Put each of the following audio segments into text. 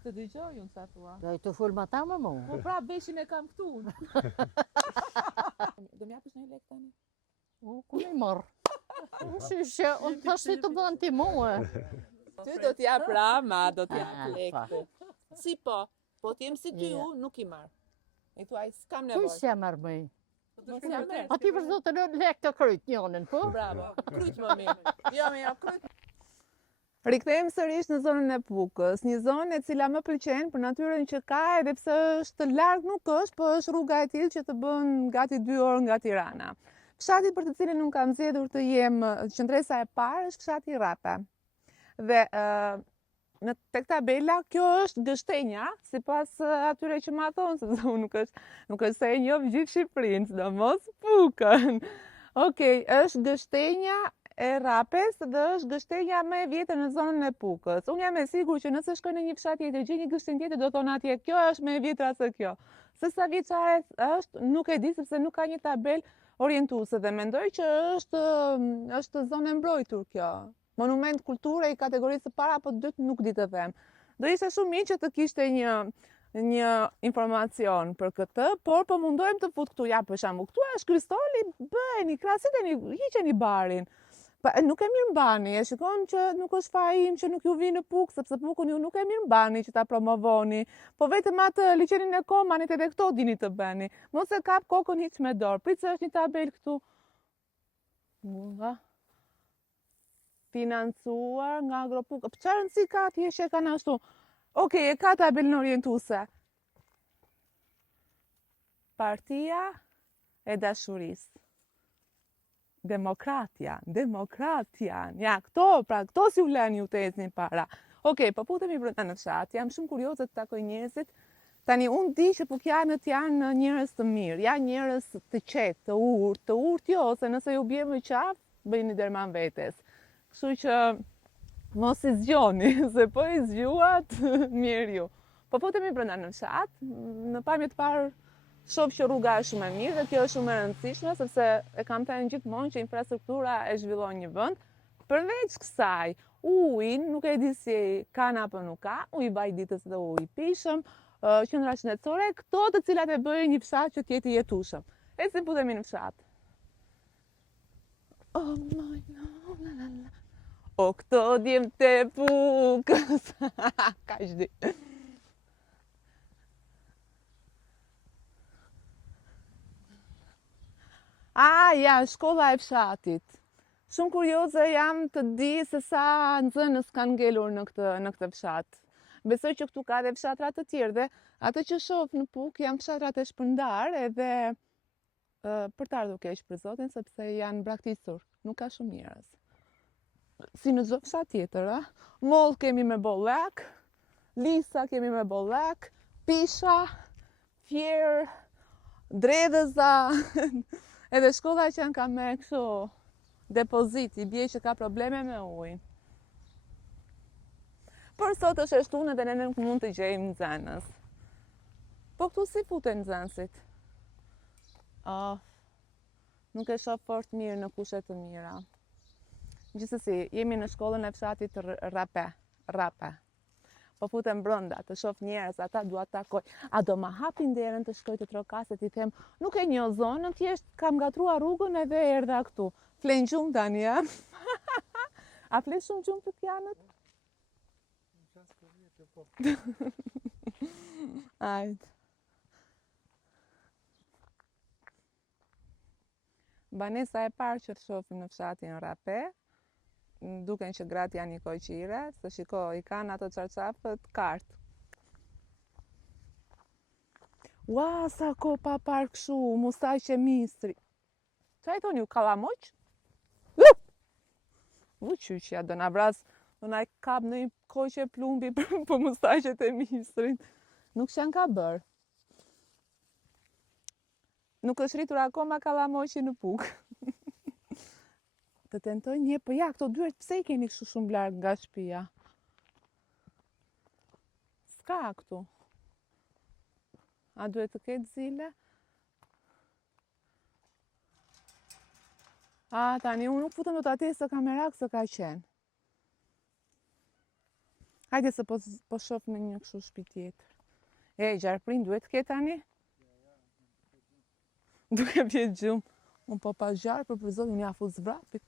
Të dëgjoj unë sa thua. Të fol ma ta më mu. Po pra veshin e kam këtu. Do m'japësh një lek tani? Ku me marr? Shyshe, unë thashtë të bën ti mua. Ty do t'ja prama, do t'ja lekë. Si po t'jem si ty u, nuk i marr. I thuaj, s'kam nevoj. Kuj s'ja marr mëj? S'ja merr. A ti përdo të në lek të kryt njonën, po? Bravo, kryt më mirë. Jo, kryt. Rikthehemi sërish në zonën e Pukës, një zonë e cila më pëlqen për natyrën që ka, edhe pse është larg nuk është, po është rruga e tillë që të bën gati 2 orë nga Tirana. Fshati për të cilin unë kam zgjedhur të jem qendresa e parë është fshati Rape. Dhe tek tabela kjo është Gështenja, sipas atyre që ma thonë, sepse unë nuk është se e njoh gjithë Shqipërinë, sidomos Pukën. Okej, është Gështenja e Rapes dhe është gështenja më e vjetër në zonën e Pukës. Unë jam e sigurt që nëse shkoj në një fshat tjetër, gjej një gështenjë tjetër, do thonë atje, kjo është më e vjetra se kjo. Se sa vjeçare është, nuk e di sepse nuk ka një tabel orientuese dhe mendoj që është zonë e mbrojtur kjo. Monument kulture i kategorisë së para apo dytë nuk di të them. Do ishte shumë mirë që të kishte një informacion për këtë, por po mundohem të fut këtu. Ja, për shembull, këtu është Kristoli, bëheni, krasiteni, hiqeni barin. Nuk e mirë mbani, e shikon që nuk është fajim që nuk ju vi në Pukë, sepse Pukën ju nuk e mirë mbani që ta promovoni, po vetëm atë liqenin e Komanit edhe këto dini të bëni. Mos e kap kokën hiç me dorë. Prit se është një tabel këtu. Financuar nga Agropukë. Çfarë rëndësi ka atje që e kanë ashtu? Okej, e ka tabelën orientuese. Partia e dashurisë. Demokratja. Ja, këto si u lën ju të ecnin para. Okej, po futemi brenda në fshat. Jam shumë kurioze të takoj njerëzit. Tani unë di që pukjanët janë njerëz të mirë, janë njerëz të qetë, të urtë jo, se nëse ju bie më qafë, bëjni derman vetes. Kështu që mos i zgjoni, se po i zgjuat mirë ju. Po futemi brenda në fshat, në pamje të parë shoh që rruga është shumë e mirë dhe kjo është shumë e rëndësishme sepse e kam thënë gjithmonë që infrastruktura e zhvillon një vend. Përveç kësaj, ujin, nuk e di si kanë apo nuk ka, uji vajditës dhe uji pishëm, qendra shëndetësore, këto të cilat e bëjnë një fshat që të jetë i jetueshëm. Ecim futemi në fshat. Oh my no, o këto djem të Pukës. Kaq di. Ja, shkolla e fshatit. Shumë kurioze jam të di se sa nxënës kanë ngelur në këtë fshat. Besoj që këtu ka dhe fshatra të tjerë dhe atë që shoh në Pukë janë fshatrat e shpërndar edhe për të ardhur keq për Zotin sepse janë braktisur, nuk ka shumë njerëz. Si në çdo fshat tjetër, Moll kemi me bollak, Lisa kemi me bollak, Pisha, Fier, Dredhëza. Edhe shkolla që janë ka me kështu depozit, i bie që ka probleme me ujin. Por sot është e shtunë dhe ne nuk mund të gjejmë nxënës. Po këtu si futen nxënësit? Nuk e shoh fort mirë në kushe të mira. Gjithsesi, jemi në shkollën e fshatit Rape. Po futem brenda të shoh njerëz, ata dua të takoj. A do ma hapin derën të shkoj të trokaset i them, nuk e njoh zonën, thjesht kam gatruar rrugën edhe erdha këtu. Flen gjumë tani, a? A flen shumë gjumë të pjanët? Ajde. Banesa e parë që të shohim në fshatin Rape, duken që gratë janë një koqire, se shiko, i kanë ato çarçafët kartë. Ua, sa ko pa parë kështu, mustaqe mistri. Qa i thoni ju, kalamoq? Qyqja, do na vras, do na kap në një koqe plumbi për mustaqet e mistrin. Nuk që ka bërë. Nuk është rritur akoma kalamoqi në Pukë. Të tentoj një, po ja, këto dyert pse i keni kështu shumë larg nga shtëpia? S'ka këtu. A duhet të ketë zile? Tani unë nuk futem dot atje se kamerak se ka qenë. Hajde se po shoh në një kështu shtëpi tjetër. Gjarprin duhet të ketë tani? Duke pjetë gjumë. Unë po pa zjarë për zotin një afuz vrapit.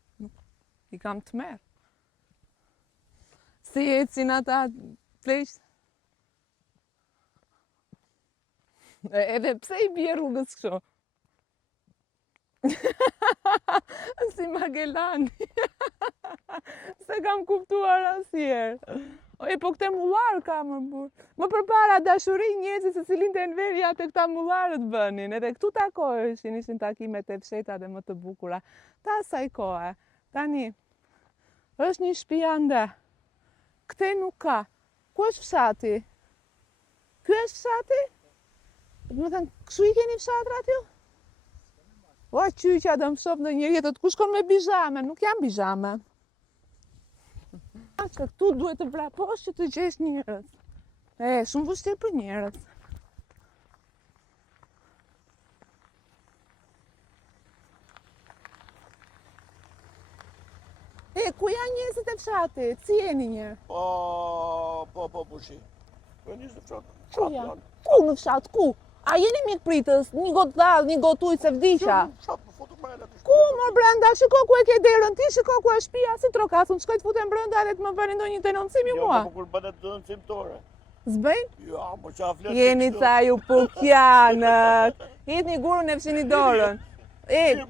I kam të merë. Si ecin ata pleqë? Edhe pse i bje rrugës kështu? Si Magellani. Se kam kuptuar asnjëherë. Po këte mullarë ka më burë. Më përpara dashuri njerëzit se cilin të enverja të këta mullarët bënin. Edhe këtu takoheshin, ishin takimet e fsheta dhe më të bukura. Ta asaj kohe. Tani, është një shtëpi ande. Këte nuk ka. Ku është fshati? Ky është fshati? Do të thënë, kështu i keni fshatrat ju? O, qyqja do më shoh në një jetët, ku shkon me bizhame? Nuk jam bizhame. Që këtu duhet të vraposh që të gjesh njerëz. Shumë vështirë për njerëz. Ku janë njerëzit e fshatit? Si jeni njerë? Po, pushi. Po njështë në fshat. Ku janë? Ku në fshat? Ku? A jeni mikë pritës? Një gotë dhallë, një gotë ujtë se vdisha? Fshat, më foto me atë. Ku më brenda? Shiko ku e ke derën ti, shiko ku e shtëpia, si trokasën, shkoj të futem brenda dhe të më bëni ndonjë denoncimi mua. Jo, kur bënet denoncimtore. S'bëjnë? Jo, më qa fletë. Jeni ca ju pukjanët. Hitni gurën e fshini dorën.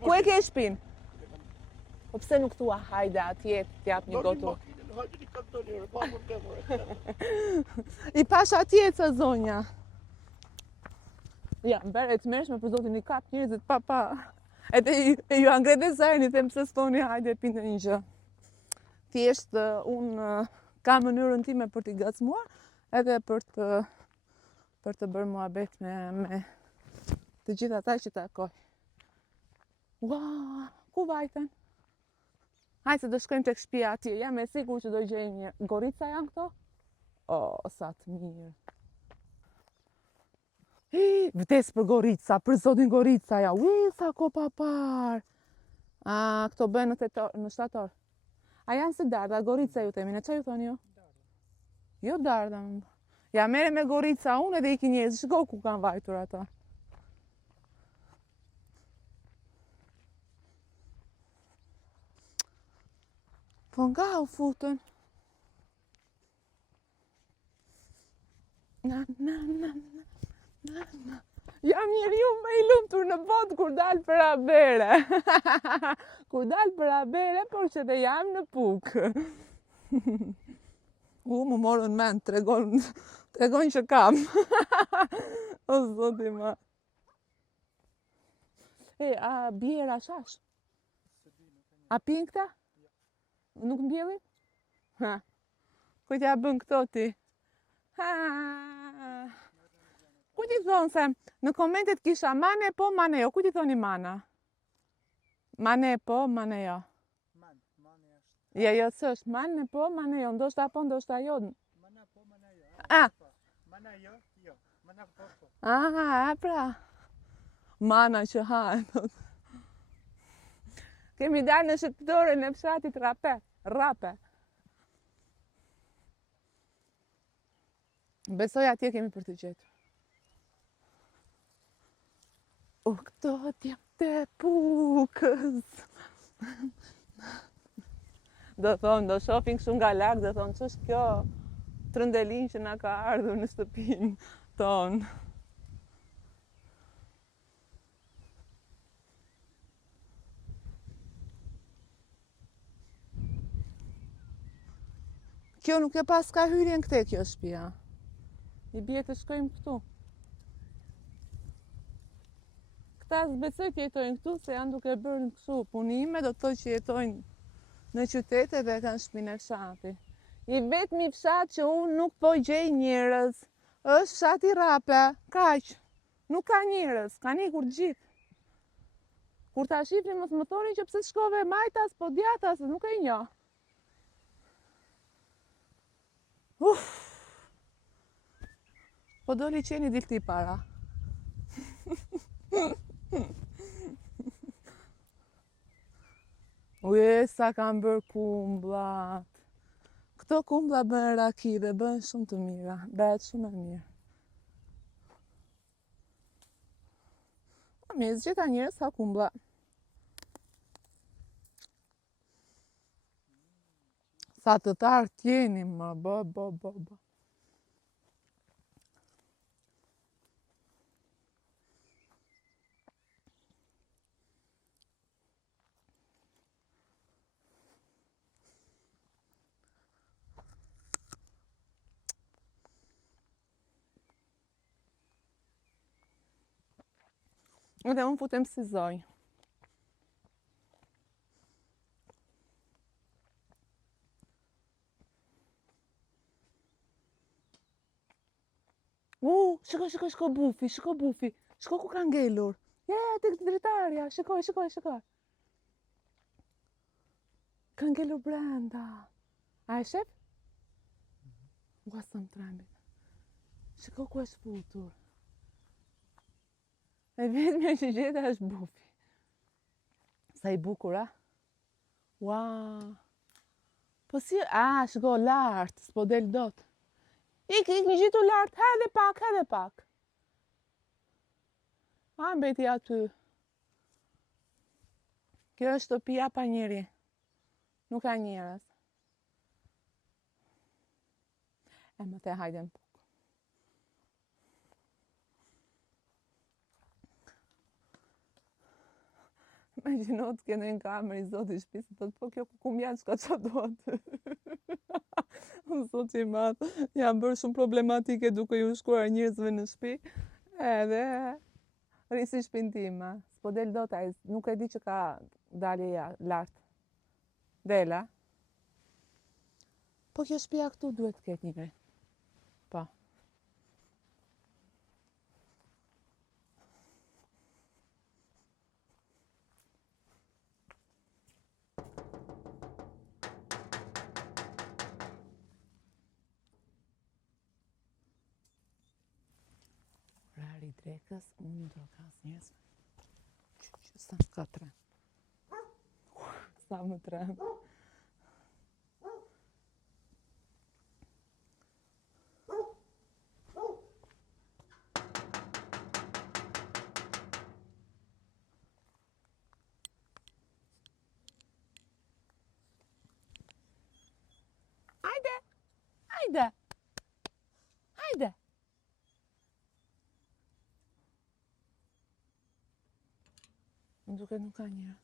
Ku e ke shtëpinë? Po pse nuk thua hajde atje t'jap një gotë? Hajde një kantonirë, pa më temore. I pash atje ca zonja. Ja, mbere të mërshme për zotin i kap njerëzit pa. Edhe ju angret e zajnë, i them pse s'thoni hajde pinte një gjë. Thjesht unë kam mënyrën time për t'i gacmuar, edhe për të bërë muhabet me të gjithë ata që takoj. Ua, ku vajten? Hajde se do shkojmë tek shtëpia atje, jam e sigurt që do gjejmë një. Gorica janë këto? Sa të mirë. Vdes për Gorica, për zotin Gorica, ja, sa ko pa par. Këto bëjnë në shtator. A janë si darda, Gorica ju temi, në qa ju thoni ju? Jo darda, ja mere me Gorica unë edhe iki njerëz, shiko ku kanë vajtur ata. Po nga u futën? Jam njeriu më i lumtur në botë kur dal për abere. Kur dal për abere, por që dhe jam në pukë. Më morën mend, tregon që kam. O zoti ma. A bjera shash? A pin këta? Nuk mbjellin? Ku t'ja bën këto ti? Ku ti thonë se në komentet kisha mane po, mane jo. Ku ti thoni mana? Mane po, mane jo. Mane është. Jo, s'është. Mane po, mane jo. Ndoshta po, ndoshta jo. Mana po, mana jo. Mana jo, jo. Mana po, po. Pra. Mana që hajnë. Kemi dalë në shëtëtore në fshatit rape. Besoj atje kemi për të gjetur. Këto t'jam të pukës. Do thonë, do shofin kështu nga larg, do thonë, ç'është kjo trëndelin që na ka ardhur në shtëpinë tonë. Kjo nuk e pas ka hyrjen këte kjo shtëpia. I bie të shkojmë këtu. Këta s'besoj të jetojnë këtu se janë duke bërë kështu punime, do të thotë që jetojnë në qytete dhe kanë shtëpinë e fshatit. I vetmi fshat që unë nuk po gjej njerëz është fshati Rape, kaq. Nuk ka njerëz, kanë ikur gjithë. Kur ta shifni mos më thoni që pse shkove majtas po djatas, nuk e njoh. Po doli qeni dilti para. Uje, sa kam bërë kumblat. Këto kumbla bën raki dhe bën shumë të mira. Bëhet shumë e mirë. Mirë, zgjeta njerëz sa kumbla. Sa të tarë tjeni, më bë. Edhe unë futem si zonjë. Shiko bufi. Shiko ku ka ngelur. Ja, tek dritarja. Shikoj. Ka ngelur brenda. A e shep? Ua sa më trembin. Shiko ku është futur. E vetmja që gjeta është bufi. Sa i bukur, a? Ua. Po si, shiko lart, s'po del dot. Ik një gjitu lart, edhe pak. Mbeti aty. Kjo është shtëpia pa njeri. Nuk ka njerëz. Më te hajden. Imagjino të kene në kamer i zoti shpisë, të po kjo ku mjanë qka qa do aty. Zoti i madh, jam bërë shumë problematike duke ju shkuar njerëzve në shtëpi, edhe risi shtëpinë time. S'po del dot ai, nuk e di që ka dalje lart. Dela. Po kjo shtëpia këtu duhet të ketë njëri. Po. Orari drekës, unë do ka njerëz. Sa ka trem. Sa më trem. Hajde. Më duke nuk ka njerëz.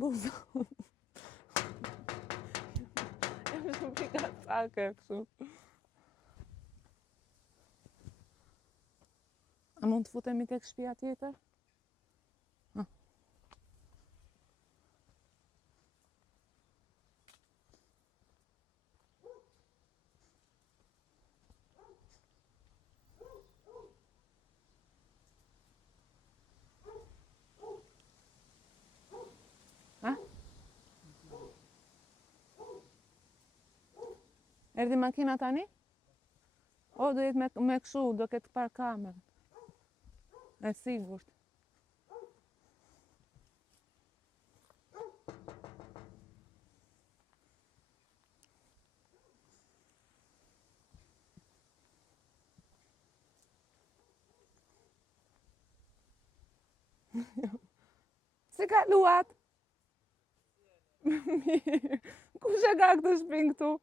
Buzo. Jam shumë pika sake kështu. A mund të futemi tek shtëpia tjetër? Erdi makina tani? O, do jetë me këshu, do ketë par kamerën. E sigurt. Si ka luat? Mirë. Kush e ka këtë shpinë këtu?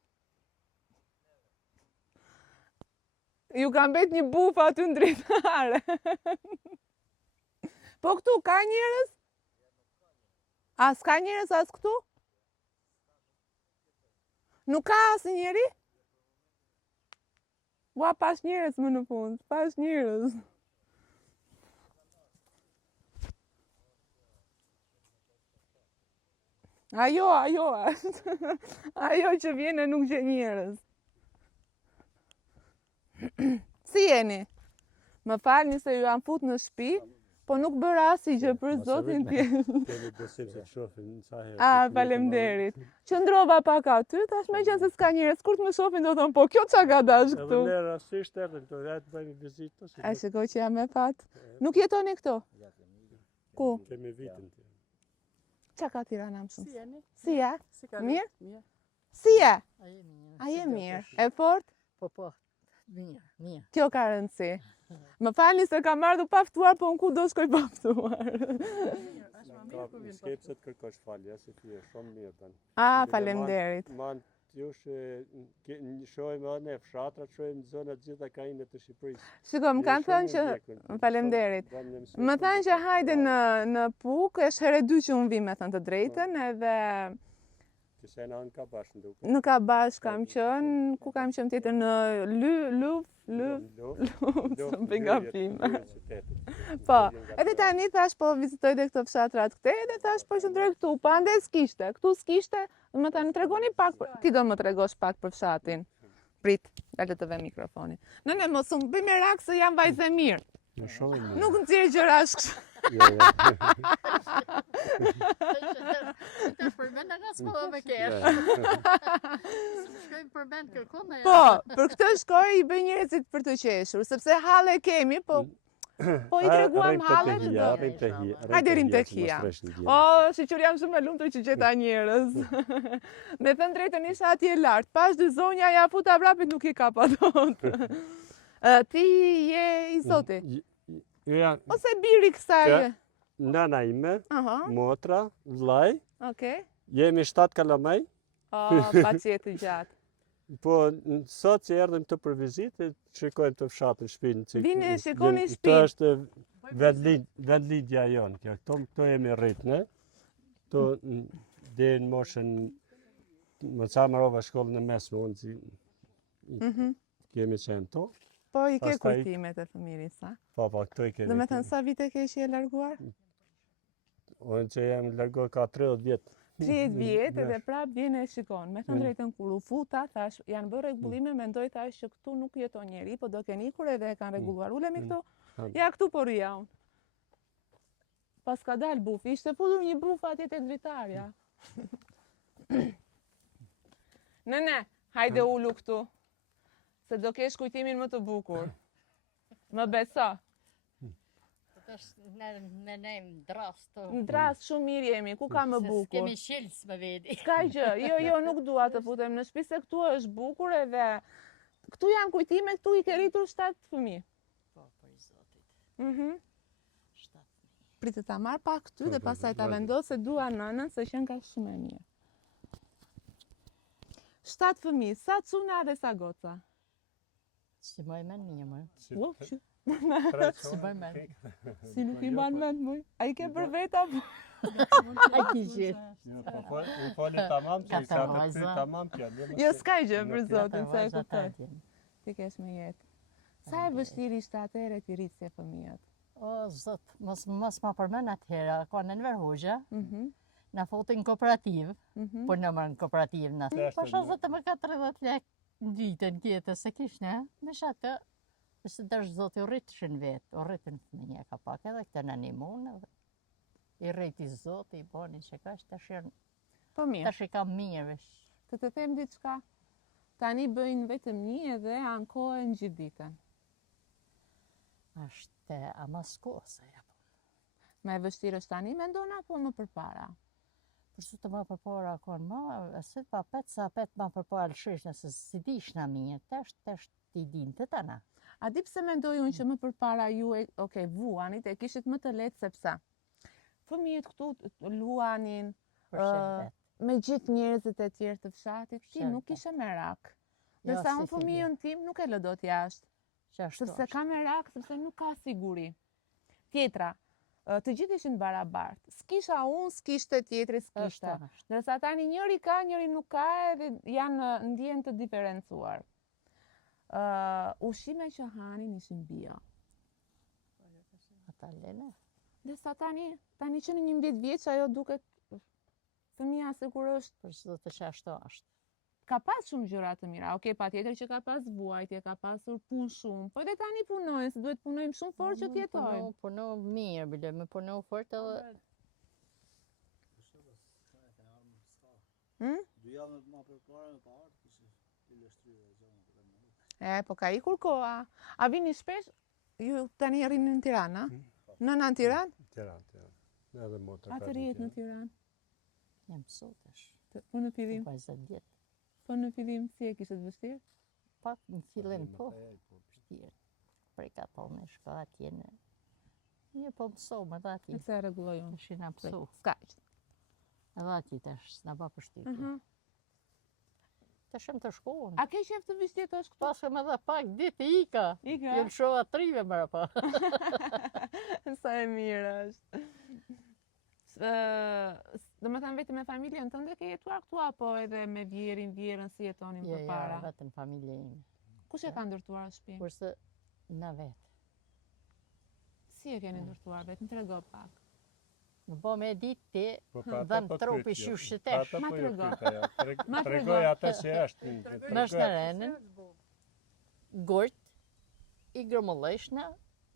Ju ka mbet një buf aty në dritare. Po këtu, ka njerëz? A s'ka njerëz as këtu? Nuk ka as njeri? Ua, pash njerëz më në fund, pash njerëz. Ajo është. Ajo që vjen e nuk gjen njerëz. Si jeni? Më falni se ju am fut në shtëpi, po nuk bëra asgjë për zotin tjetër. Kemi besim se shohin sa herë. Faleminderit. Qëndrova pak aty, tash me që se s'ka njerëz, kur të më shohin do thonë, po kjo qa ka dash këtu? Edhe ne rastisht erdhën këtu, ja të bëjmë vizitë. A shikoj që jam me fat. Nuk jetoni këtu? Ku? Kemi vitin. Qa ka Tirana më shumë? Si jeni? Si ja? Si ka? Mirë? Mirë. Si je? A je mirë. A je mirë? E fort? Po, mirë. Kjo ka rëndësi. Më falni se kam ardhur pa ftuar, po unë ku do shkoj pa ftuar. Ka skepse të kërkosh falje, si ti je shumë mirë tani. Faleminderit. Man jush shohim edhe fshatra, shohim zonat gjitha krajinë të Shqipërisë. Shiko, më kanë thënë që faleminderit. Më thanë që hajde në Puk, është herë e dy që unë vi me thënë të drejtën, edhe Që në ka bashkë nduke. në Kabash kam qënë, ku kam qënë tjetër në Luft, më bëj gabime. Po, edhe tani thash po vizitoj dhe këto fshatrat këte, edhe thash po qëndroj këtu, pa ande s'kishte, këtu s'kishte, dhe më tani tregoni pak, ti do më tregosh pak për fshatin. Prit, dalë të ve mikrofonin. Në mos unë bëj me rak se jam vajzë e mirë. Nuk në cirë gjëra shkë. Të përmend nga s'po me kesh. Shkojmë përmend kërkon. Po, për këtë shkoj i bëj njerëzit për të qeshur, sepse halle kemi, po i treguam hallet të do. Hajde rim tek hija. O, shiqur jam shumë e lumtur që gjeta njerëz. Me thënë drejtën isha atje lart, pash dy zonja ja futa vrapit nuk i kapa dot. Ti je i zoti? Ose biri kësaj? Nana ime, motra, vllai, Okej. jemi 7 kalamaj. Pa qetë gjatë. Po, sot që erdhëm të për vizitë, shikojmë të fshatën shtëpinë. Vini e shikoni Këto shtëpinë. është vendlidja jonë kjo. Këto jemi rritne. Këto dhe në moshën, më ca marrova shkollën e mesme, unë si kemi qenë to. Po i ke kujtimet e fëmiris, sa? Po, këto i kemi. Dhe me thënë sa vite ke që je larguar? Unë që jam larguar ka 30 vjetë. 30 vjetë edhe prap vjen e shikon. Me thënë drejtën kur u futa, thash, janë bërë rregullime, mendoj thash që këtu nuk jeton njeri, po do keni ikur edhe e kanë rregulluar. Ulemi këtu? Ja këtu po rria unë. Pas ka dal bufi, ishte futur një buf atje te dritarja. Nëne, hajde ulu këtu. Se do kesh kujtimin më të bukur. Më beso. Në nejmë drast. Në drast shumë mirë jemi, ku ka më bukur? Kemi shilës me vedi. Ska gjë, jo, nuk dua të futem në shtëpi se këtu është bukur edhe këtu janë kujtime, këtu i ke rritur 7 fëmijë. Po, për zotit. 7 fëmijë. Pritë ta marr pak këty dhe pastaj ta vendos se dua nënën se qen ka shumë e mirë. 7 fëmijë, sa cuna dhe sa goca? Si më e men një më. Si më e men. Si nuk i ban mend më. A i ke për veta? A ki gjithë. Unë foli tamam që i sa të ty tamam që. Jo, s'ka gjë për zotin, se e kuptoj. Ti kesh me jetë. Sa e vështirë ishte atëherë ti rritje fëmijët? O, zot, mos ma përmen atëherë, ka në Verhoxha, në fotin kooperativ, po në mërën kooperativ në thë. Pasha zotë më 40 lek në ditën kjetë, se kishë në shatë, se dërsh zotë u rritëshin vetë, u rritën fëmija ka pak edhe këtë në një munë, i rriti zotë, i boni që ka është të shirë, Po mirë. të shikam mirë vesh. Të them diçka. Tani bëjnë vetëm një edhe ankohen gjithë ditën. Ashtë ama s'kosa, ja po. Me vështirë është tani, mendon apo më përpara? Për su të ma përpara konë ma, se pa petë sa petë ma përpara lëshish nëse si dish në minje, tesh t'i din të tëna. A di pse mendoj unë që më përpara ju vuanit e kishit më të lehtë sepse fëmijët këtu luanin me gjithë njerëzit e tjerë të fshatit, ti nuk ishe merak. Nësa unë fëmijën tim nuk e lë dot jashtë. Sepse ka merak, sepse nuk ka siguri. Tjetra, të gjithë ishin barabartë. S'kisha unë, s'kishte tjetri, s'kishte. Ndërsa tani njëri ka, njëri nuk ka edhe janë ndjen të diferencuar. Ushqime që hanin ishin bio. Ata lene? Ndërsa tani që në 11 vjeç ajo duket fëmija sikur është. Për çdo të që ashtu është. Ka pas shumë gjëra të mira. Okej, patjetër që ka pas vuajtje, ka pasur punë shumë. Po edhe tani punojnë, se duhet punojmë shumë fort që të jetojmë. Puno mirë, bile me puno fort edhe. Po ka ikur koha. A vini shpesh? Ju tani rrini në Tiranë, a? Nëna në Tiranë? Tiranë. Edhe motra. A të rrihet në Tiranë? Jam sotesh. Po në fillim? Po 20 vjetë. Po në fillim si e kishte të vështirë? Pak në fillim po, vështirë. Prej ka thonë me shka atje në... Një po mëso më dhe ati. Se e rregulloi unë. Shina mëso. S'ka që. Edhe ati tash, s'na ba përshtypje. Të shem të shkohen. A ke qef të vizitosh këtu? Pasëm edhe pak ditë ika. Ika? Jem shova trive mëra pa. Sa e mirë është. Do më thënë vetëm me familjen tënde ke jetuar këtu apo edhe me vjerën si jetonin Ja, përpara? vetëm familje ime. Kush e ka ndërtuar shtëpinë? Kurse na vetë. Si e keni ndërtuar vetë? Më trego pak. Më bo me ditë ti, Po pa dhëm po trupi pyetje. shushtetesh. Ata Ma po ju trego. pyeta, ja. Ma Tregoj trego. atë si është. Në shnerenën, gurt, i grëmëlleshna,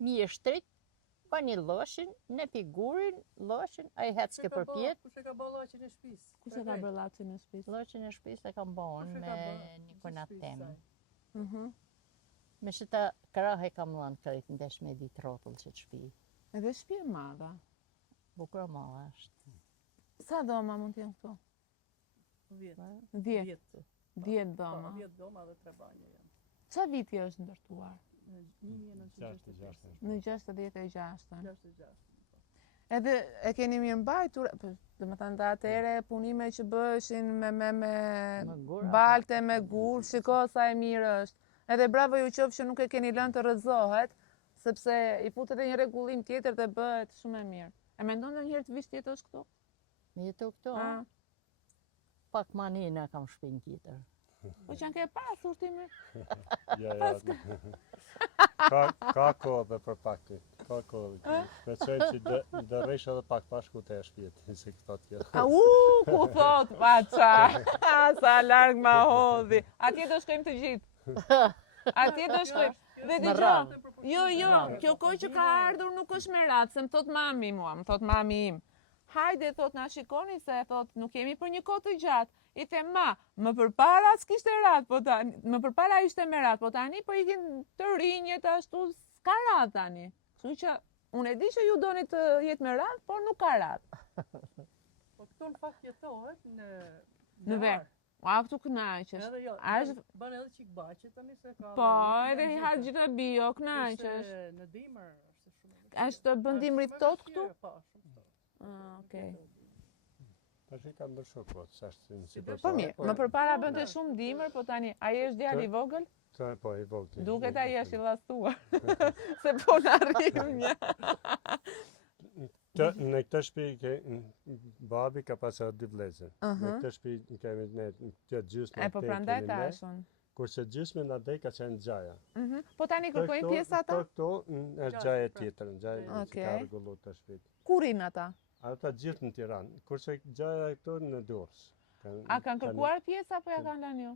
mjeshtrit, pa një loshin, në figurin, loshin, a i hecke për pjetë. Kush e ka bë llaçin e shtëpisë? Kush e ka bërë llaçin e shtëpisë? Loshin e shtëpisë e kam bon Kush e me ka bë? një konat temë. Mhm. Me që ta krahë e kam lanë krejt në desh me ditë rotull që të shpi. Edhe shtëpi e madhe. Bukur ma është. Sa dhoma mund të jenë këtu? 10. 10 dhoma. 10 doma dhe 3 banje janë. Qa viti është ndërtuar? Në 1966. Në 66. 66. Edhe e keni mirë mbajtur, do të thënë atëherë punime që bëheshin me gur, balte, me gur, shiko sa e mirë është. Edhe bravo ju qoftë që nuk e keni lënë të rrëzohet, sepse i futet edhe një rregullim tjetër dhe bëhet shumë e mirë. E mendon ndonjëherë të vish të jetosh këtu? Me jetu këtu, A? pak manina kam shpinë tjetër. Po që ke pasur ti me? Ja, ja. Ka kohë dhe për pak. Ka kohë. Besoj që do rrish edhe pak pashku të e shpjetë, si këto tjera. Ku thot, paça, sa larg ma hodhi. Atje do shkojmë të gjithë. Atje do shkojmë. Dhe Me dëgjoj, jo, kjo kohë që ka ardhur nuk është me radhë, se më thot mami mua, më thot mami im. Hajde, thot, na shikoni se, thot, nuk jemi për një kohë të gjatë. I them, ma, më përpara s'kishte radhë, po tani, më përpara ishte me radhë, po tani po ikin të rinjët ashtu, s'ka radhë tani. Kështu që, unë e di që ju doni të jetë me radhë, por nuk ka radhë. Po këtu në fakt jetohet Në verë. A këtu kënaqesh. Edhe jo, Është bën edhe çik baqe tani se ka. po, edhe i harë gjithë bio, kënaqesh. Në dimër është shumë. Është bën dimri tot këtu? Po, shumë tot. Okej. Tash i kam bërë shokot, sa është si Po mirë, më përpara bënte shumë dimër, po tani, ai është djalë i vogël? Po, i vogël. Duket ai është i llastuar. Se po na rrim një. Në këtë shtëpi babi ka pasur 2 vëllezër. Në këtë shtëpi kemi ne të gjysmë. E po prandaj tashun. Kurse gjysmën atë ka qenë gjaja. Po tani kërkojnë pjesë ata? Këto është gjaja tjetër, gjaja që Okej. ka rregulluar të shtëpi. Kur in ata? Ata gjithë në Tiranë, kurse gjaja këto në Durrës. A kanë kërkuar pjesë apo ja kanë lënë ju?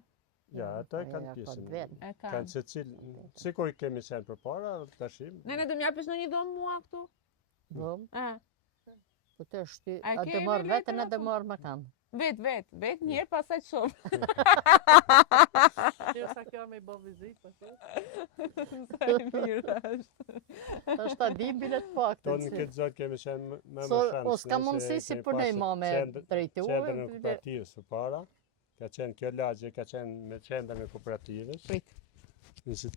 Ja, ata Ja, kanë ja, pjesën. kod vetë. E Kanë kanë. secil, sikur kemi qenë përpara, tashim. Nene, do m'japësh në një dhomë mua këtu? Dhëm, po të shty, A a ke të me marrë vetën letër a të apo? marrë më kanë. Vetë njerë pasaj shumë. Ti sa kjo me bë vizitë, po. Sa e mirë është. Ta shta dim bilet pak To të në si. këtë zotë kemi qenë më So, shansë. o s'ka mundësi si punoj ma me drejtu. Qendrën e kooperativës së para, ka qenë kjo lagje, ka qenë me qendrën e kooperativës. Prit. Nëse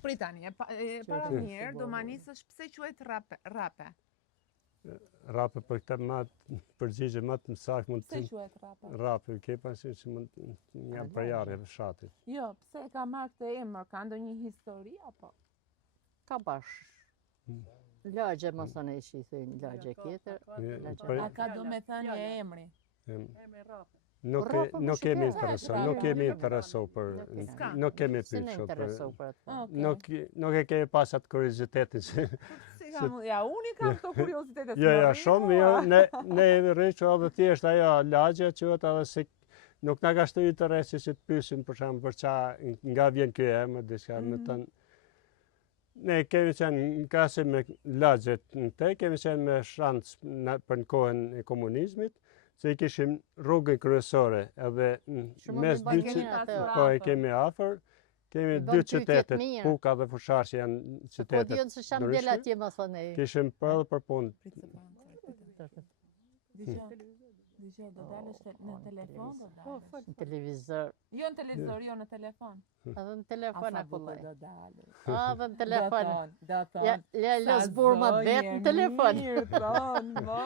Pritani, para njerë do ma nisësh pse quhet rape. rape për këtë përgjigje më të saktë mund Pse të quhet rape? rape, ke pasi që mund të jam përjarje fshatit. Jo, pse ka marrë këtë emër, ka ndonjë histori apo? Ka bash. Lagje mos në ishi i thënë lagje tjetër. A ka do me thënë e emri? Me rrapë. Nuk kemi interesu për nuk kemi Si në pyetur interesu për për atë. nuk e kemi pas atë kuriozitetin që Ja, unë i kam këto kuriozitetet. jo, shumë, jo, ne rriqë edhe thjesht ajo lagje quhet edhe si nuk na ka shtu interesi që të pyesim për shembull për ça nga vjen ky emër diçka, më thënë. Ne kemi qenë në krahasi me lagjet në te, kemi qenë me shans për në kohën e komunizmit, se i kishim rrugën kryesore edhe mes dy po e kemi afër. Kemi 2 qytetet, Puka dhe Fushar që janë Po qytetet. dion se sham del atje më thonë. Kishim për edhe për punë. Dëgjoj, do dalësh në telefon, do dalësh. Në televizor. Jo në televizor, jo në telefon. Edhe në telefon Asa apo bukur lloj. do dalësh. Edhe në telefon. Do thonë. Ja los burma vetë në telefon. Mirë, thonë, mo.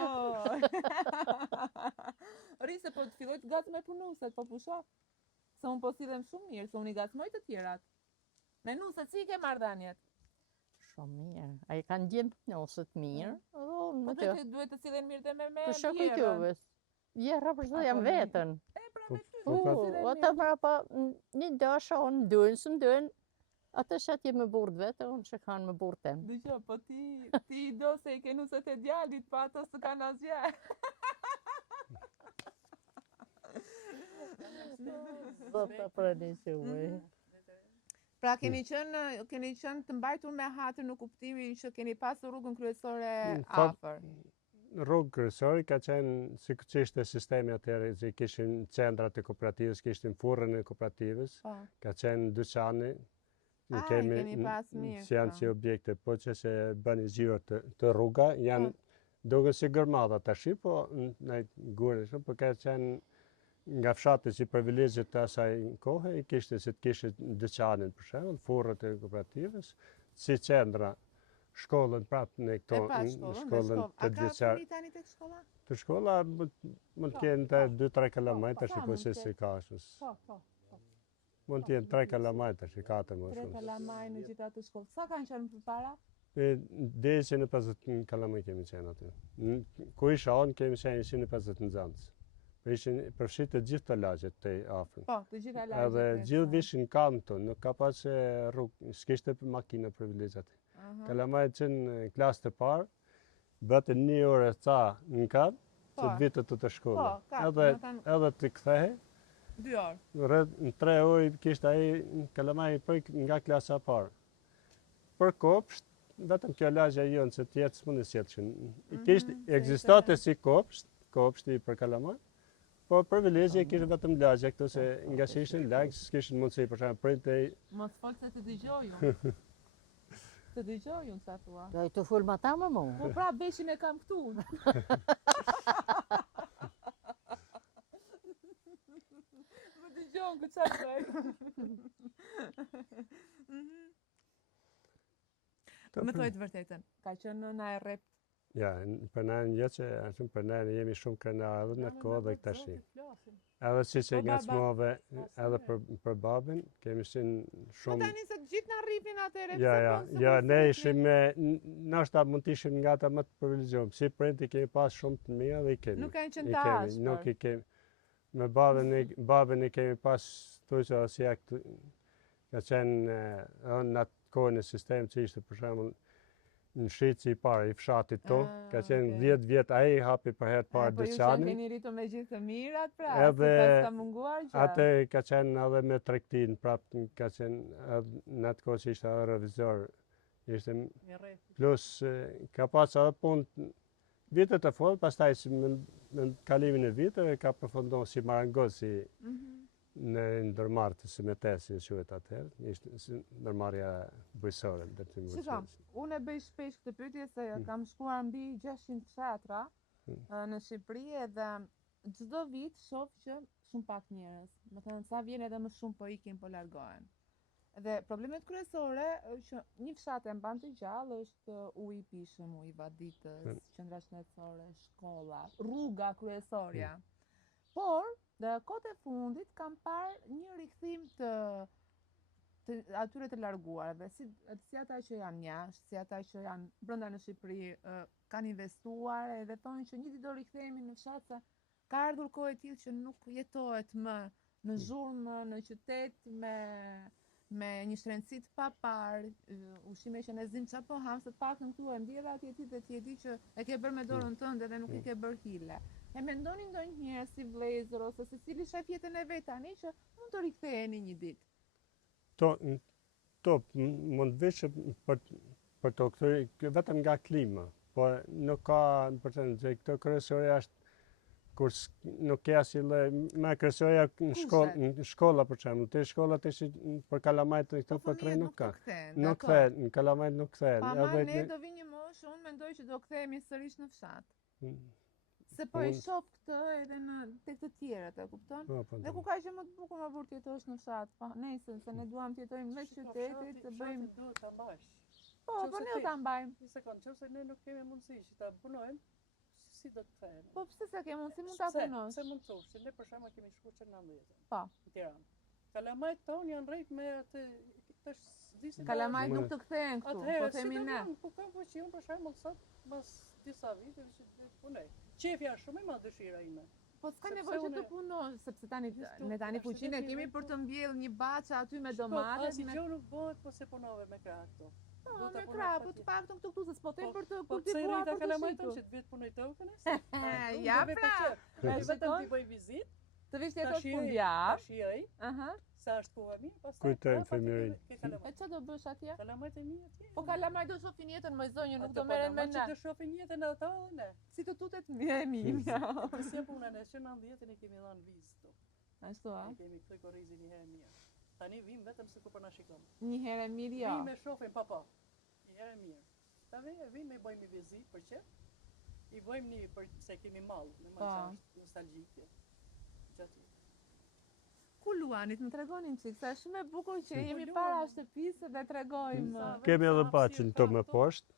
Rrise, po të filloj të gacmoj punuset, po pusha. Se unë po silem shumë mirë, se unë i gacmoj të tjerat. Me nuset, si i ke marrëdhëniet? Shumë mirë. Ai kanë gjenë nusët mirë. Edhe unë Po me të. duhet të sillen mirë dhe me Për shokët vjerën. juve. Vjerra për çdo jam Apo, vetën. E, pra me ty. Po, duhet të sillen Ata mirë. më pa një dasha unë duhen, së më duhen. Ata shatje me burët vetë, unë që kanë me burë tem. Dëgjoj, po ti do se i ke nuset e djalit, pa ato së kanë asgjë. Do të prani që uaj. Pra keni qenë të mbajtur me hatër në kuptimin që keni pasur rrugën kryesore afër. Rrugë kryesore ka qenë si që ishte sistemi atëherë, që kishin qendrat e kooperativës, kishin furrën e kooperativës, Po. ka qenë dyqani, Ah, i keni pas mirë, që janë po. si objekte, po që se bëni zhiro të rruga, janë duke si gërmada tash, po në gurë shumë, po ka qenë nga fshati si privilegjet të asaj kohë, i kishte si të kishte dyqanin për shembull, furrët e kooperativës, si qendra, shkollën prapë në këto E pa shkollën A të ka vjeçar. fëmijë tani tek shkolla? Të shkolla mund të jenë të 2-3 kilometra, po, shiko mund se të si ka ashtu. Po. Mund të jenë 3 kilometra, që 4 më 3 shumë. kalamaj në gjitha të shkollë. Sa kanë qenë përpara? Deri 150 kalamaj kemi qenë aty. Ku isha unë kemi qenë 150 nxënës. Po ishin përfshirë të gjithë të lagjet të afër. Po, të gjitha lagjet. Edhe gjithë vishin kam tonë, nuk ka pas rrugë, s'kishte makina privilegjat. Kalamajt që në klasë të parë, bëte 1 orë ca në katë, që të vitë të shkolla. Po, ka, Edhe të kthehe, 2 orë. në 3 orë kishte ai kalamaj nga klasa e parë. Për kopsht, vetëm kjo lagja jonë që tjetë s'mund të sjetëshin. Kishte ekzistonte si kopshti për kalamaj, po privilegje kishte vetëm lagja, këto se nga që ishin lagj, s'kishin mundësi për shembull printej. Mos fol se të dëgjoju. Të dëgjoju sa thua. Do të fol ma ta më mu. Po pra beshin e kam këtu. Më dëgjon ku çfarë bëj. Më thoj të vërtetën. Ka qenë na e rrept. Ja, për ne një që ashtu për ne jemi shumë krenar edhe në kohë dhe tash. Edhe si që nga smove, edhe për babin, kemi qenë Po shumë. tani se të gjithë na rripin atëre. Ja, ne ishim me, nështë mund të ishim nga ta më të privilegjuar. Si prindi kemi pas shumë të mira dhe i kemi. Nuk kanë qenë I të kemi, ashpër. nuk i kemi. Me babin i kemi pas të që asja ka qenë në atë kohë në sistem që ishte për shembull në shitësi i parë i fshatit to, ka qenë 10 vjet ai hapi për herë të parë Po ju që dyqanin. keni rritur me gjithë të mirat, pra, Edhe si pas ka munguar gjë. atë ka qenë edhe me tregtin, prapë ka qenë edhe në atë kohë që ishte edhe revizor, ishte plus ka pas edhe punë vitet e fundit, pastaj me kalimin e viteve ka përfunduar si marangoz si në ndërmarrë si me tesi quhet atëherë, ishte si ndërmarrja bujësore. Shikam, unë e bëj shpesh këtë pyetje se kam shkuar mbi 600 fshatra në Shqipëri edhe çdo vit shoh që shumë pak njerëz. Do të thënë sa vjen edhe më shumë po ikin, po largohen. Dhe problemet kryesore që një fshat e mban të gjallë është uji i pishëm, uji i vaditës, qendra shëndetësore, shkolla, rruga kryesorja. Por dhe kohët e fundit kam parë një rikthim të atyre të larguarve, si ata që janë jashtë, si ata që janë brenda në Shqipëri, kanë investuar edhe thonë që një ditë do rikthehemi në fshat se ka ardhur kohë e tillë që nuk jetohet më në zhurmë, në qytet me një shtrëngësi të papar, ushqime që ne zim çapo ham, se të paktën këtu e ndjeva atje dhe ti e di që e ke bërë me dorën tënde dhe nuk i ke bërë hile. E mendoni ndonjëherë si vëllezër ose se cili shef jetën e vet tani që mund të riktheheni një ditë? To mund vishë për to këtë vetëm nga klima, po nuk ka për të thënë këto kryesorja është kur nuk ke asnjë lloj me kryesorja në shkolla për shembull, te shkolla të për kalamajt këto po tre nuk ka. Nuk kthehet, në kalamajt nuk kthehet. Edhe ne do vi një moshë, unë mendoj që do kthehemi sërish në fshat. Se po i shoh këtë edhe tek të tjerët, e kupton? Dhe ku ka që më të bukur më burr të jetosh në fshat, po nesër se ne duam të jetojmë mes qytetit, të bëjmë. Duhet ta mbash. Po ne ta mbajmë. Një sekond, nëse ne nuk kemi mundësi që ta punojmë, si do të kthehemi? Po pse se ke mundësi mund ta punosh? Se mund të thosh, se ne për shembull kemi shkuar që 90. Po. Në Tiranë. Kalamajt tonë janë rrit me atë Kalamajt nuk të kthehen këtu, po themi ne. Po kam fuqion për shembull sot pas disa viteve që të punoj. Qefja është shumë e madhe dëshira ime. Po s'ka nevojë që të punosh, sepse ne tani fuqinë e kemi për të mbjellë një baçë aty me domate. Si gjë nuk bëhet po se punove me krah këtu. Po me krah, po të paktën këtu se s'po them për të kultivuar për të shitur. Që të vjet punoj tokën e. Ja pra. Vetëm ti bëj vizitë. Të vish jetosh fundjavë. Shijoj. Sa është koha mirë, pastaj. Kujtojmë fëmijërin. E çfarë do bësh atje? Kalamajt e mi atje. Po kalamajt do shohin jetën më zonjë, nuk do merren me ne. Do shohin jetën ata dhe ne. Si të tutet e mimja. Si e puna ne, që 90-ën e kemi dhënë vizë këtu. Ashtu a? Ne kemi këtë korrizin një herë mirë. Tani vim vetëm se ku po na shikon. Një herë mirë jo. Vim e shohim po. Një herë mirë. Tani vim e bëjmë vizitë për çfarë? I bëjmë një për se kemi mall, në mënyrë nostalgjike. Gjatë. Ku luanit, më tregonin çik, sa shumë e bukur që jemi para shtëpisë dhe tregojmë. Kemi edhe bacin të më poshtë.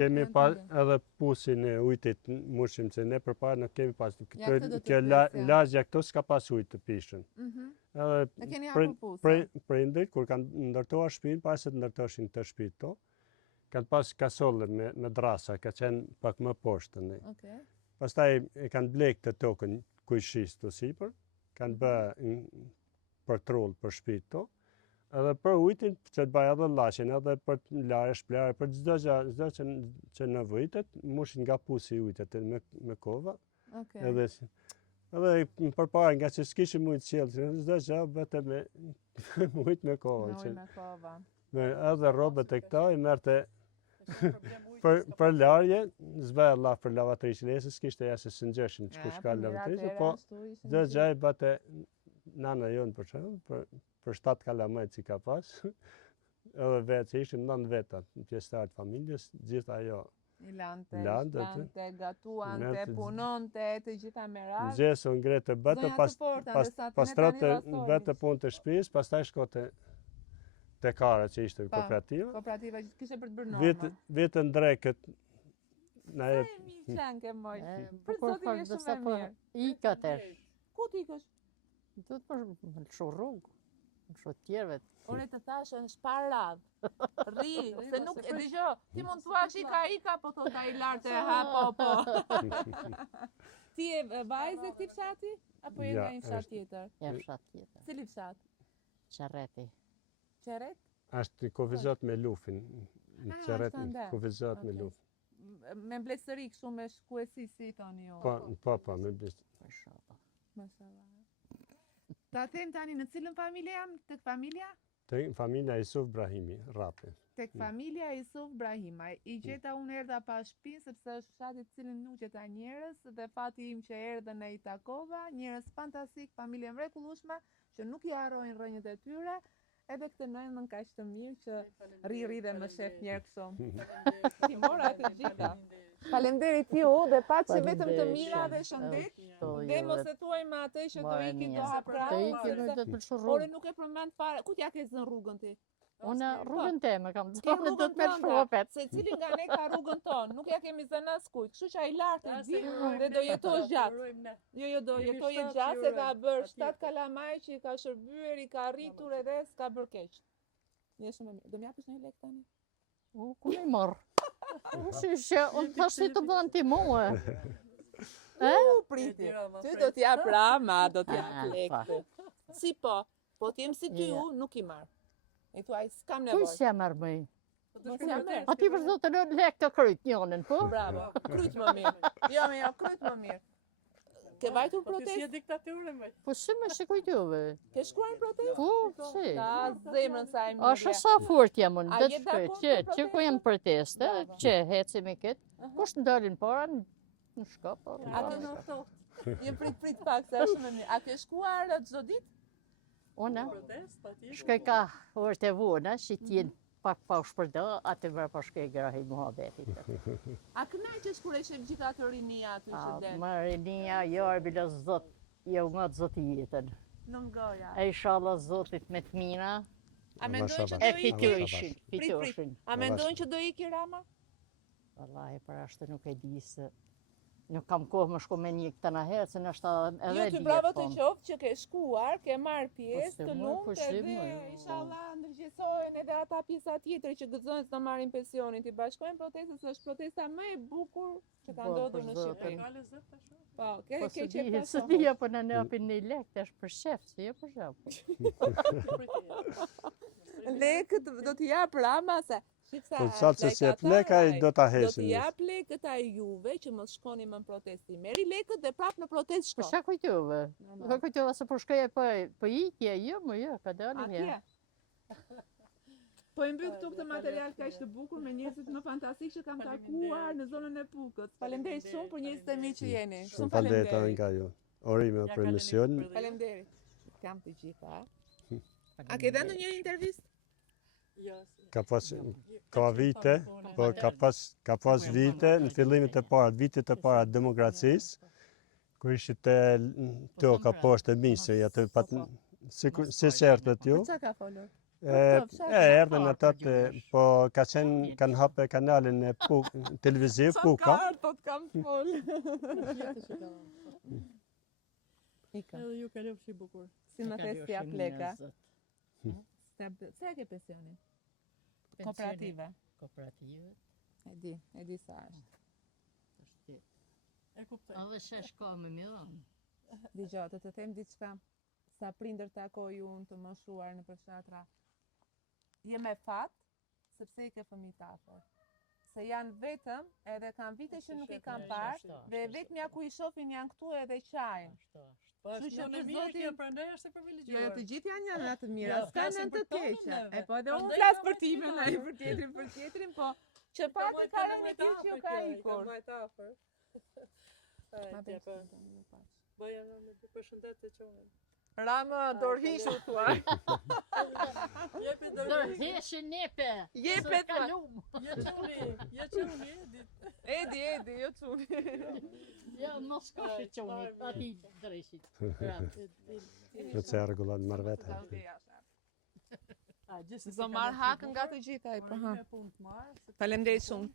Kemi pas edhe pusin e ujtit mushim që ne përpara nuk kemi pas. Kjo lagja këtu s'ka pas ujtë të pishën. Edhe prindrit, kur kanë ndërtuar shtëpinë, pas se të ndërtoshin të shtëpi to, kanë pas kasolle me drasa, ka qenë pak më poshtë ne. Pastaj e kanë blek të tokën kujshis të sipër, kanë bë për trull për shtëpi to. Edhe për ujtin që të bëjë edhe lashin, edhe për larë, shplarë, për çdo gjë që nevojitet, mushin nga pusi ujtet me kova. Edhe përpara nga që s'kishim ujtë qelë, çdo gjë vetëm me ujtë me kova. Edhe robët e këta i merte për larje, zbëjë Allah për lavatrishën, e se s'kishte jasë së ngjëshin që kush ka lavatrishën, po çdo gjë i bate nana jonë për shembull, për 7 kalamajt që ka pas, edhe vetë që ishim 9 vetat, në pjesëtar të familjes, gjithë ajo. I lante, gatuante, punonte, të gjitha me radhë. Gjesu ngrete bëtë, pastrate bëtë punë të shtëpisë, pastaj shkote te kara që ishte kooperativa. Kooperativa që kishe për të bërë norma. Vitën drekët. Sa e mi qenke moj, për zotin e shumë e mirë. I katër. Ku t'ikësh? Do të për në shu rrugë. Në tjerëve. Unë të thashë në shpar radhë, rri, se nuk, e dëgjo, ti mund të thuash ika, po thot a i lartë e ha, po. Ti e vajzë e këti fshati, apo e nga i fshat tjetër? Ja fshat tjetër. Cili fshat? Qerreti. Qerret? Ashtë kuvizot me lufin, qerret kuvizot me lufin. Me mbledhëri kështu me shkuesi si thoni ju? Po, me mbledhëri. Mashallah. Ta them tani në cilën familje jam? Tek familja? Tek familja Isuf Brahimi, Rapi. Tek familja Isuf Brahima. I gjeta unë erdha pa shtëpinë sepse është fshati i cilin nuk gjeta njerëz dhe fati im që erdhën e i takova, njerëz fantastik, familje mrekullueshme që nuk i harrojnë rrënjët e tyre, edhe këtë nënën kaq të mirë që rri dhe më shef njerë kështu. Ti mora të gjitha. Faleminderit ju dhe paçi vetëm të mira dhe shëndet. Dhe mos e thuaj me atë që do ikin do hap krahun. Ore nuk e përmend fare. Ku t'ja ke zën rrugën ti? Unë rrugën teme kam thënë do të merr shopet. Se cili nga ne ka rrugën tonë, nuk ja kemi zënë askujt. Kështu që ai lartë di dhe do jetosh gjatë. Jo, do jetoje gjatë se ka bërë 7 kalamaj që i ka shërbyer, i ka rritur edhe s'ka bërë keq. Je shumë mirë. Do m'japësh një lek tani? Ku më marr? Unë thashtë të bënë ti mua. Priti, ty do t'ja prama, do t'ja lekë. Si po t'jem si ty u, nuk i marë. E thuaj, s'kam nevoj. Kuj s'ja marë mëj? A ti për zotë në lekë të kryt njënën, po? Bravo, kryt më mirë. Jo, kryt më mirë. Ke vajtur protest? Po si e diktaturë me? Po si me shikuj t'juve? Ke shkruar në protest? Po, si. Ka zemrën sa e mirë. Asha sa fort jam unë, dhe të shkoj, që ku jam proteste, që hecim i këtë, kush në dalin para, në shkop. A ke në ftohtë? Jem prit pak, se është më mirë. A ke shkuar çdo ditë? Unë, shkoj ka orët e vona, që t'jen pak pa u shpërdo, atë vërë pa shkej grahi muhabetit. A kënaqesh kur e shef gjitha të rinia aty që del? Më rinia, jo arbila zot, jo nga të zoti jetën. Në goja. E inshallah zotit me të mina, A mendojnë që e do iki? fitojshin, Prit. fitojshin. A mendojnë që do iki Rama? Wallahi, për ashtë nuk e di se nuk kam kohë më shko me një këta në herë, se nështë edhe Jo, ty bravo të qoftë që ke shkuar, ke marrë pjesë të Po, lumtë si edhe më. inshallah ndërgjegjësohen edhe ata pjesa tjetër që gëzojnë se do marrin pensionin, ti bashkojnë protestën, se është protesta më e bukur që ka Po, ndodhur për në zotin. Shqipëri. Ka lezet tash. Po, ke Po ke së qef di, ta së shohësh. di, apo në apin një lek, të është për shef, si jo për shef. Lekët do t'i jap Rama se shiksa. Po salë që si e pleka i do t'a Do hesin. t'i jap lekët ai juve që mos shkoni më në protestë. Merri lekët dhe prap në protestë Po shko. qa kujtove? Normal. Ka kujtove se po shkoje po ikje, jo, më jo, ka dalë një. Atje. Po e mbyll këtu këtë material kaq të bukur me njerëzit më fantastik që kam takuar në zonën e Pukës. Faleminderit shumë për njerëzit e mi që jeni. Shumë falenderita nga ju. Orime për emision. Faleminderit. Kam të gjitha. A ke dhënë ndonjë intervistë? Jo. Ka vite, po ka pas vite në fillimet e para, vitet e para të demokracisë, kur ishit to ka poshtë e misë, atë pat si sertët ju. Çka ka folur? Erdhen atat, po kanë hapë kanalin e televiziv Puka. Po të kam fol. Ika. Edhe ju ka lëfshi bukur. Si më the si apleka. Se e ke pensionin? Kooperative. Kooperative. E di sa është. E kuptoj. Edhe shesh ka me miran. Dgjoj, të them diçka. Sa prindër takoj unë të moshuar në përfshatra. Je me fat, sepse i ke fëmijë të afër. Se janë vetëm, edhe kanë vite që nuk i kanë parë, dhe vetmja ku i shohin janë këtu edhe qajnë. Po Kështu është që në për mirë zotin- kjo prandaj është e Jo, privilegjuar. të gjithë janë janë të mira, Jo, s'ka flasim në të për tonë keqe. neve. E po edhe unë Prandaj flas ka për më timin, qenë ai afër. për tjetrin, po që pati ka rënë një tillë që ju ka ikur. Ma bëj Po, së të bëja në përshëndet të qonën. Ramë, dorhishu thua. Jepi dorë. Dërheshin nepe! Jepet ma. kalum! Je quni, Edi, jo çuni. Ja, mos ka shi qonit, ati dreshit. Në të rregullan marrë vete. gjithë Zë marr hakën nga të gjitha, po ha. punë të marë. Faleminderit shumë.